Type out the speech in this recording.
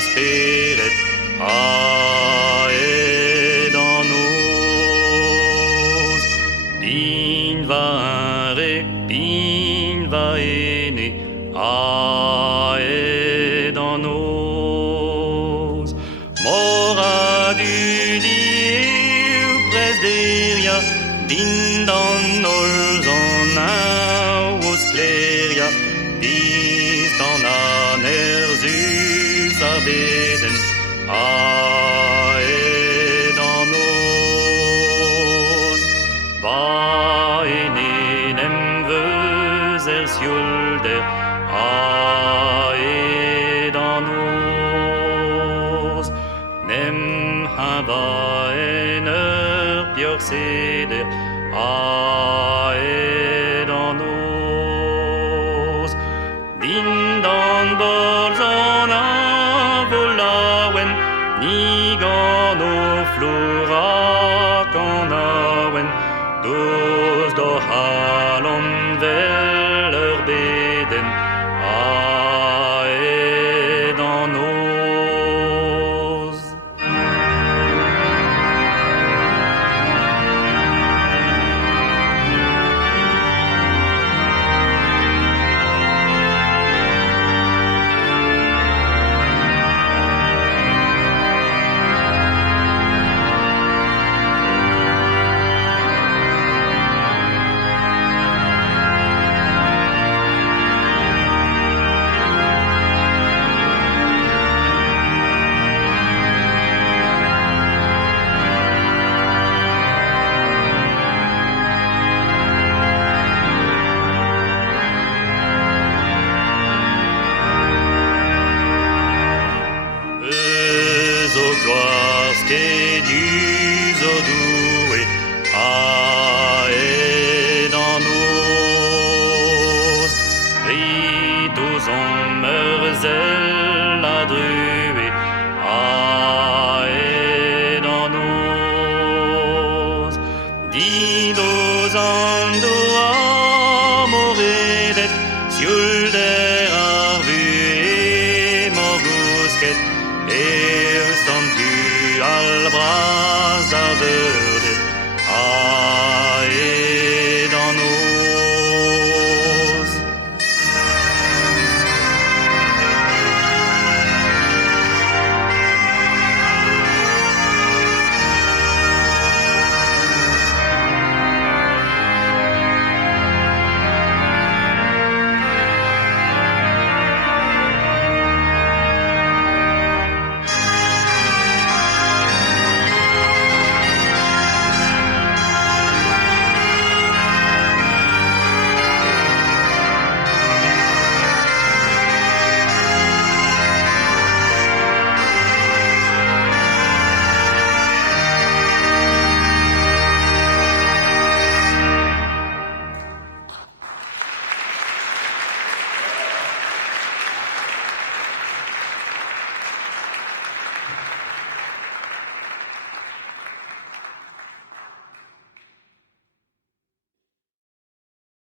speret dans nos pin va pin va ene dans nos mora du dieu pres deria din dan nos en aus cleria dis dan anerzus arbeden dans nos va enem veus sjulder dans nos nem hava björk seder dans nos din dan bolzon volawen ni gano flora kanawen dos do halon veller beden dans nos gloire du zodoué dans nos ritos en merzel la drué dans nos didos en doa moredet siulder arvué morgusket Euston tu albra